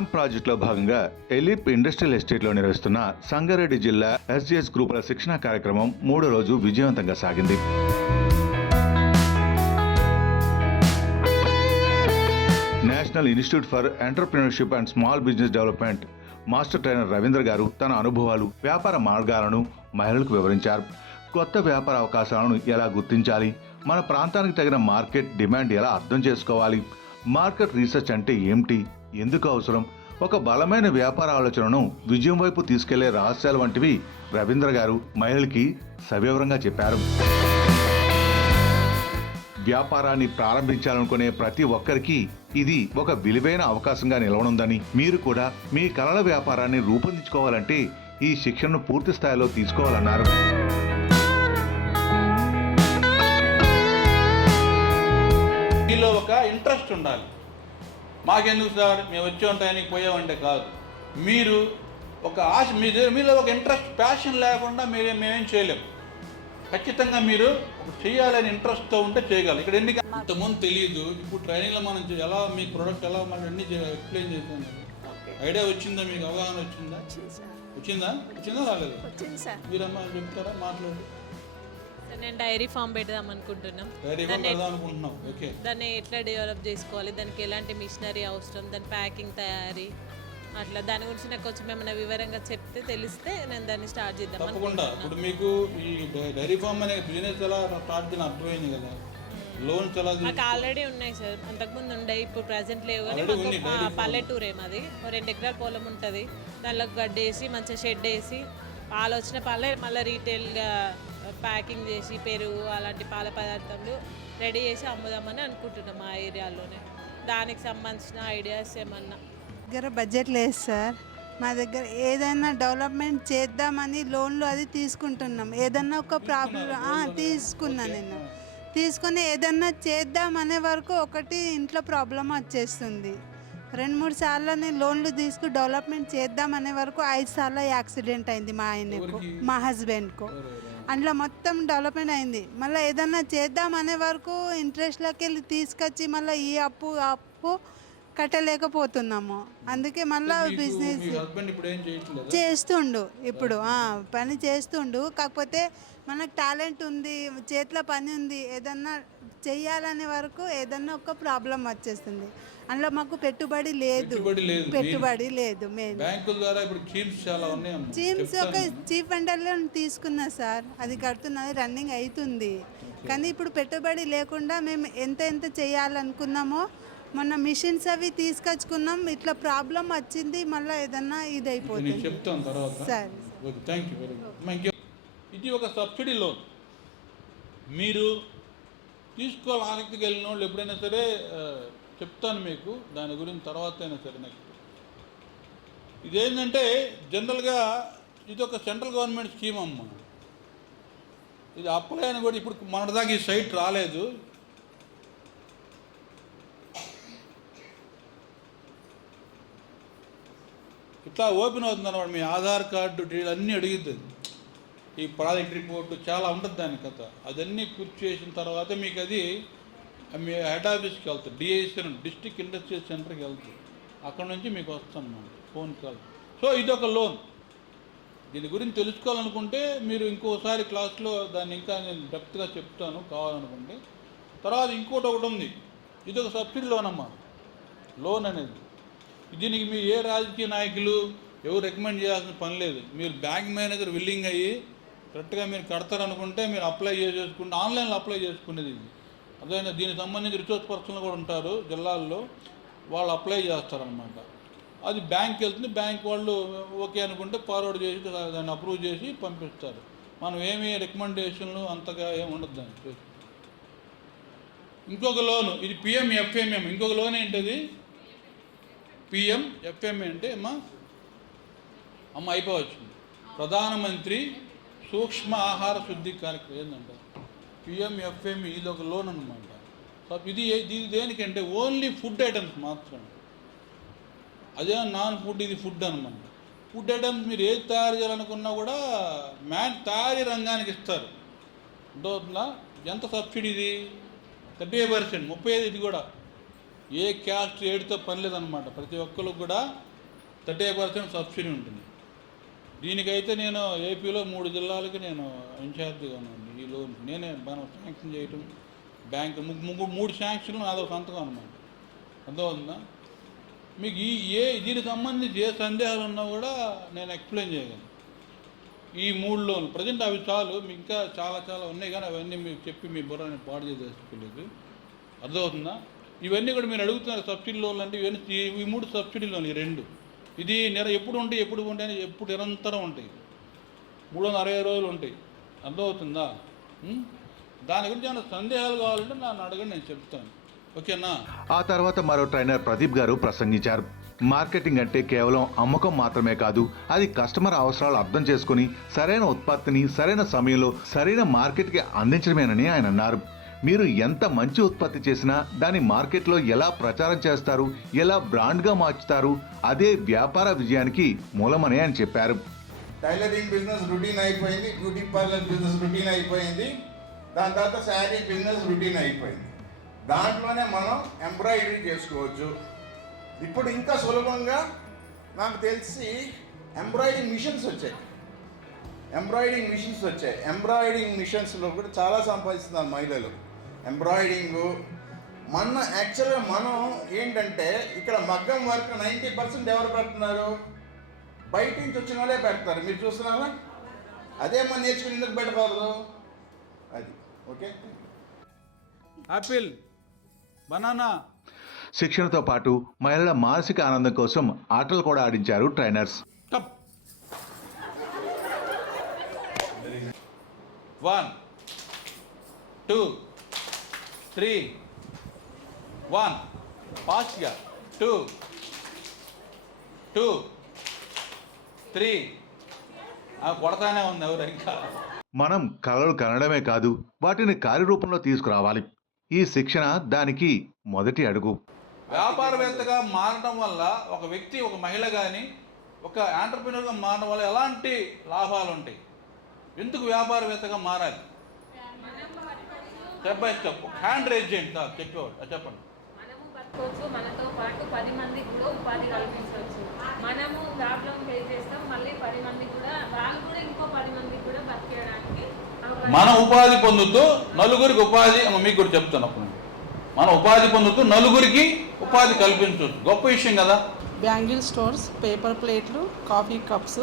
Camp ప్రాజెక్టులో భాగంగా ఎలిప్ industrial ఎస్టేట్లో నిర్వహిస్తున్న సంగారెడ్డి జిల్లా ఎస్జిఎస్ గ్రూపుల శిక్షణ కార్యక్రమం మూడో రోజు విజయవంతంగా సాగింది. National institute for entrepreneurship and small business development master trainer Ravindra garu తన అనుభవాలు వ్యాపార మార్గాలను మహిళలకు వివరించారు. కొత్త వ్యాపార అవకాశాలను ఎలా గుర్తించాలి? మన ప్రాంతానికి తగిన మార్కెట్ డిమాండ్ ఎలా అర్థం చేసుకోవాలి? మార్కెట్ రీసెర్చ్ అంటే ఏమిటి? ఎందుకు అవసరం? ఒక బలమైన వ్యాపార ఆలోచనను విజయం వైపు తీసుకెళ్ళే రహస్యాలు వంటివి రవీంద్ర గారు మహిళలకి సవివరంగా చెప్పారు. వ్యాపారాన్ని ప్రారంభించాలనుకునే ప్రతి ఒక్కరికి ఇది ఒక విలువైన అవకాశంగా నిలవనుందని మీరు కూడా మీ కలల వ్యాపారాన్ని రూపొందించుకోవాలంటే ఈ శిక్షణను పూర్తి స్థాయిలో తీసుకోవాలన్నారు. ఒక ఇంట్రెస్ట్ ఉండాలి. మాకెందుకు సార్? మేము వచ్చే ఉంటాయని పోయామంటే కాదు. మీరు ఒక ఆశ మీ దగ్గర మీలో ఒక ఇంట్రెస్ట్ ప్యాషన్ లేకుండా మీరు మేమేం చేయలేము ఖచ్చితంగా మీరు ఒక చేయాలని ఇంట్రెస్ట్తో ఉంటే చేయగలరు ఇక్కడ ఎన్ని ఇంతకుముందు తెలియదు ఇప్పుడు ట్రైనింగ్లో మనం ఎలా మీ ప్రోడక్ట్ ఎలా మనం అన్ని ఎక్స్ప్లెయిన్ చేసాను ఐడియా వచ్చిందా? మీకు అవగాహన వచ్చిందా? వచ్చిందా వచ్చిందా? రాలేదు? మీరమ్మా చెప్తారా? మాట్లాడు. నేను డైరీ ఫామ్ పెడదాం అనుకుంటున్నాం. దాన్ని ఎట్లా డెవలప్ చేసుకోవాలి? దానికి ఎలాంటి మిషనరీ అవసరం? దాని ప్యాకింగ్ తయారీ అట్లా దాని గురించి నాకు కొంచెం ఏమైనా వివరంగా చెప్తే తెలిస్తే నేను దాన్ని స్టార్ట్ చేద్దాం తప్పకుండా. ఇప్పుడు మీకు ఈ డైరీ ఫామ్ అనే బిజినెస్ ఎలా స్టార్ట్ చేయడం అర్థమైంది కదా. లోన్స్ ఎలా తీ- నాకు ఆల్రెడీ ఉన్నాయి సార్. అంతకుముందు ఉండే ఇప్పుడు ప్రజెంట్ లేవు కానీ మాకు పల్లెటూరే మాది. రెండు ఎకరాల పొలం ఉంటుంది. దానిలో గడ్డేసి మంచిగా షెడ్ వేసి పాలు వచ్చిన పాలే మళ్ళీ రీటైల్గా ప్యాకింగ్ చేసి పెరుగు అలాంటి పాల పదార్థాలు రెడీ చేసి అమ్ముదామని అనుకుంటున్నాం మా ఏరియాలోనే. దానికి సంబంధించిన ఐడియాస్ ఏమన్నా? దగ్గర బడ్జెట్ లేదు సార్. మా దగ్గర ఏదైనా డెవలప్మెంట్ చేద్దామని లోన్లు అది తీసుకుంటున్నాం. ఏదన్నా ఒక ప్రాబ్లం తీసుకున్నా నేను. తీసుకొని ఏదన్నా చేద్దాం అనే వరకు ఒకటి ఇంట్లో ప్రాబ్లం వచ్చేస్తుంది. రెండు మూడు సార్లు నేను లోన్లు తీసుకు డెవలప్మెంట్ చేద్దాం అనే వరకు ఐదు సార్లు యాక్సిడెంట్ అయింది మా ఆయనకు మా హస్బెండ్కు. అందులో మొత్తం డెవలప్మెంట్ అయింది. మళ్ళీ ఏదన్నా చేద్దాం అనే వరకు ఇంట్రెస్ట్లోకి వెళ్ళి తీసుకొచ్చి మళ్ళీ ఈ అప్పు ఆ అప్పు కట్టలేకపోతున్నాము. అందుకే మళ్ళీ బిజినెస్ చేస్తుండు. ఇప్పుడు పని చేస్తుండు. కాకపోతే మనకు టాలెంట్ ఉంది చేతిలో పని ఉంది ఏదన్నా చెయ్యాలనే వరకు ఏదన్నా ఒక ప్రాబ్లం వచ్చేస్తుంది. అందులో మాకు పెట్టుబడి లేదు. పెట్టుబడి లేదు. జిమ్స్ ఒక చీఫ్ అండర్లో తీసుకున్నా సార్. అది కడుతున్నది రన్నింగ్ అవుతుంది కానీ ఇప్పుడు పెట్టుబడి లేకుండా మేము ఎంత ఎంత చేయాలనుకున్నామో మొన్న మిషన్స్ అవి తీసుకొచ్చుకున్నాం ఇట్లా ప్రాబ్లం వచ్చింది మళ్ళీ ఏదన్నా ఇది అయిపోతుంది తర్వాత. సరే. ఇది ఒక సబ్సిడీ లోన్. మీరు తీసుకోవాలి ఆసక్తికి వెళ్ళిన వాళ్ళు ఎప్పుడైనా సరే చెప్తాను మీకు దాని గురించి తర్వాత అయినా సరే నెక్స్ట్ ఇదేంటంటే జనరల్గా ఇది ఒక సెంట్రల్ గవర్నమెంట్ స్కీమ్ అమ్మ. ఇది అప్లై అని కూడా ఇప్పుడు మొన్నటిదాకా ఈ సైట్ రాలేదు. ఇట్లా ఓపెన్ అవుతుంది అనమాట మీ ఆధార్ కార్డు డీటెయిల్ అన్నీ అడుగుతుంది ఈ ప్రాజెక్ట్ రిపోర్ట్ చాలా ఉంటుంది దాని కథ. అదన్నీ పూర్తి చేసిన తర్వాత మీకు అది మీ హెడ్ ఆఫీస్కి వెళ్తుంది డిఐసి డిస్టిక్ ఇండస్ట్రియల్ సెంటర్కి వెళ్తుంది అక్కడ నుంచి మీకు వస్తాను మనం ఫోన్ కాల్. సో ఇది ఒక లోన్. దీని గురించి తెలుసుకోవాలనుకుంటే మీరు ఇంకోసారి క్లాస్లో దాన్ని ఇంకా నేను డెప్త్గా చెప్తాను కావాలనుకుంటే. తర్వాత ఇంకోటి ఒకటి ఉంది. ఇది ఒక సబ్సిడీ లోన్ అమ్మా. లోన్ అనేది. దీనికి మీరు ఏ రాజకీయ నాయకులు ఎవరు రికమెండ్ చేయాల్సిన పని లేదు. మీరు బ్యాంక్ మేనేజర్ విల్లింగ్ అయ్యి కరెక్ట్గా మీరు కడతారనుకుంటే మీరు అప్లై చేసుకుంటే ఆన్లైన్లో అప్లై చేసుకునేది ఇది. అదే దీనికి సంబంధించి రిసోర్స్ పర్సన్లు కూడా ఉంటారు జిల్లాల్లో వాళ్ళు అప్లై చేస్తారనమాట అది బ్యాంక్కి వెళ్తుంది బ్యాంక్ వాళ్ళు ఓకే అనుకుంటే ఫార్వర్డ్ చేసి దాన్ని అప్రూవ్ చేసి పంపిస్తారు. మనం ఏమి రికమెండేషన్లు అంతగా ఏమి ఉండదు దానికి ఇంకొక లోను ఇది పిఎం ఎఫ్ఎంఎం ఇంకొక లోన్ ఏంటది? పిఎం ఎఫ్ఎంఏ అంటే అమ్మా అమ్మ అయిపోవచ్చు. ప్రధానమంత్రి సూక్ష్మ ఆహార శుద్ధి కార్యక్రమం ఏంటంటే పిఎంఎఫ్ఎం ఇది ఒక లోన్ అనమాట సో ఇది ఇది దేనికంటే ఓన్లీ ఫుడ్ ఐటమ్స్ మాత్రమే. అదే నాన్ ఫుడ్ ఇది ఫుడ్ అనమాట ఫుడ్ ఐటమ్స్ మీరు ఏది తయారు చేయాలనుకున్నా కూడా మ్యాన్ తయారీ రంగానికి ఇస్తారు. అర్థమవుతుందా? ఎంత సబ్సిడీ ఇది? థర్టీ ఫైవ్ పర్సెంట్ ముప్పై ఐదు ఇది కూడా. ఏ క్యాస్ట్ ఏడుతో పని లేదనమాట ప్రతి ఒక్కరికి కూడా థర్టీ పర్సెంట్ సబ్సిడీ ఉంటుంది. దీనికైతే నేను ఏపీలో మూడు జిల్లాలకి నేను ఇన్ఛార్జిగా ఉన్నాను ఈ లోన్ నేనే మనం శాంక్షన్ చేయటం. బ్యాంక్ ము- మూడు శాంక్షన్లు నాదో సంతకం అనమాట అర్థమవుతుందా? మీకు ఈ ఏ దీనికి సంబంధించి ఏ సందేహాలు ఉన్నా కూడా నేను ఎక్స్ప్లెయిన్ చేయగలను. ఈ మూడు లోన్లు ప్రజెంట్ అవి చాలు. మీకు ఇంకా చాలా చాలా ఉన్నాయి కానీ అవన్నీ మీకు చెప్పి మీ బుర్రని పాడు చేసేసుకోలేదు. అర్థమవుతుందా? ఇవన్నీ కూడా మీరు అడుగుతున్నారు సబ్సిడీ లోన్లు అంటే ఇవన్నీ ఈ మూడు సబ్సిడీ లోన్లు ఈ రెండు. ఇది నెల ఎప్పుడు ఉంటాయి ఎప్పుడు ఉంటాయి ఎప్పుడు నిరంతరం ఉంటాయి. మూడు వందల అరవై రోజులు ఉంటాయి. అర్థమవుతుందా? దాని గురించి ఏమైనా సందేహాలు కావాలంటే నన్ను అడగండి నేను చెప్తాను. ఓకేనా? ఆ తర్వాత మరో ట్రైనర్ ప్రదీప్ గారు ప్రసంగించారు. మార్కెటింగ్ అంటే కేవలం అమ్మకం మాత్రమే కాదు అది కస్టమర్ అవసరాలు అర్థం చేసుకుని సరైన ఉత్పత్తిని సరైన సమయంలో సరైన మార్కెట్కి అందించడమేనని ఆయన అన్నారు. మీరు ఎంత మంచి ఉత్పత్తి చేసినా దాన్ని మార్కెట్లో ఎలా ప్రచారం చేస్తారు ఎలా బ్రాండ్గా మార్చుతారు అదే వ్యాపార విజయానికి మూలమనే అని చెప్పారు. టైలరింగ్ బిజినెస్ రొటీన్ అయిపోయింది బ్యూటీ పార్లర్ బిజినెస్ రొటీన్ అయిపోయింది దాని తర్వాత శారీ బిజినెస్ రొటీన్ అయిపోయింది. దాంట్లోనే మనం ఎంబ్రాయిడరీ చేసుకోవచ్చు. ఇప్పుడు ఇంకా సులభంగా నాకు తెలిసి ఎంబ్రాయిడింగ్ మిషన్స్ వచ్చాయి. ఎంబ్రాయిడింగ్ మిషన్స్ వచ్చాయి. ఎంబ్రాయిడింగ్ మిషన్స్లో కూడా చాలా సంపాదిస్తున్నారు మహిళలు. ఎంబ్రాయిడింగ్ మన యాక్చువల్గా మనం ఏంటంటే ఇక్కడ మగ్గం వర్క్ నైంటీ పర్సెంట్ ఎవరు పెడుతున్నారు? బయట నుంచి వచ్చిన వాళ్ళే పెడతారు. మీరు చూస్తున్నారా? అదే మనం నేర్చుకుని ఎందుకు పెట్టకూడదు? అది. ఓకే? యాపిల్ బనానా శిక్షణతో పాటు మహిళల మానసిక ఆనందం కోసం ఆటలు కూడా ఆడించారు trainers. One two three one ఫాస్ట్గా టూ టూ త్రీ. కొడతానే ఉంది ఎవరు ఇంకా? మనం కళలు కనడమే కాదు వాటిని కార్యరూపంలో తీసుకురావాలి. ఈ శిక్షణ దానికి మొదటి అడుగు. వ్యాపారవేత్తగా మారడం వల్ల ఒక వ్యక్తి ఒక మహిళ కానీ ఒక ఆంటర్ప్రినర్గా మారడం వల్ల ఎలాంటి లాభాలు ఉంటాయి ఎందుకు వ్యాపారవేత్తగా మారాలి? Step by step hand raise చేయండి సార్ చెప్పేవాడు అది చెప్పండి. మనము మనతో పాటు పది మందికి కూడా ఉపాధి కల్పించవచ్చు. మనము ప్రాబ్లం ఫేస్ చేస్తాం మళ్ళీ పది మందికి కూడా వాళ్ళు కూడా ఇంకో పది మందికి కూడా బతికేయడానికి మన ఉపాధి పొందుతూ నలుగురికి ఉపాధి అమ్మ మీకు కూడా చెప్తాను అప్పుడు మన ఉపాధి పొందుతూ నలుగురికి ఉపాధి కల్పించవచ్చు. గొప్ప విషయం కదా. బ్యాంగిల్ స్టోర్స్ పేపర్ ప్లేట్లు కాఫీ కప్స్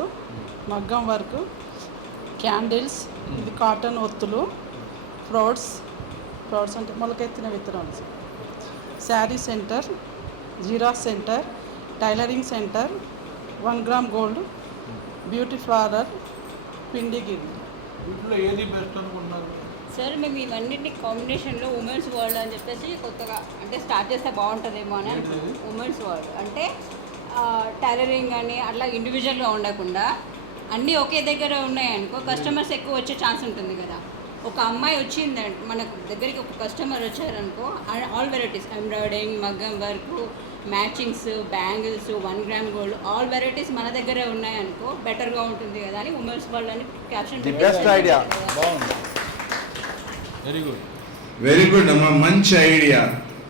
మగ్గం వర్క్ క్యాండిల్స్ ఇది కాటన్ ఒత్తులు ఫ్రౌట్స్ ఫ్రౌట్స్ అంటే మొలకెత్తిన విత్తనాలు. శారీ సెంటర్ జీరా centre tailoring centre one gram gold beauty parlour పిండి గిరి వీటిలో ఏది బెస్ట్ అనుకుంటున్నారు? సార్ మేము ఇవన్నింటి కాంబినేషన్లో ఉమెన్స్ వరల్డ్ అని చెప్పేసి కొత్తగా అంటే స్టార్ట్ చేస్తే బాగుంటుందేమో అని? Women's world. అంటే టైలరింగ్ అని అట్లా ఇండివిజువల్గా ఉండకుండా అన్నీ ఒకే దగ్గర ఉన్నాయనుకో కస్టమర్స్ ఎక్కువ వచ్చే ఛాన్స్ ఉంటుంది కదా. ఒక అమ్మాయి వచ్చింది మన దగ్గరికి ఒక కస్టమర్ వచ్చారనుకో ఆల్ వెరైటీస్ ఎంబ్రాయిడింగ్ మగ్గం work matchings bangles one gram gold all varieties మన దగ్గరే ఉన్నాయనుకో బెటర్గా ఉంటుంది కదా అని ఉమెన్స్ వరల్డ్ అని caption very good very good అమ్మా మంచి ఐడియా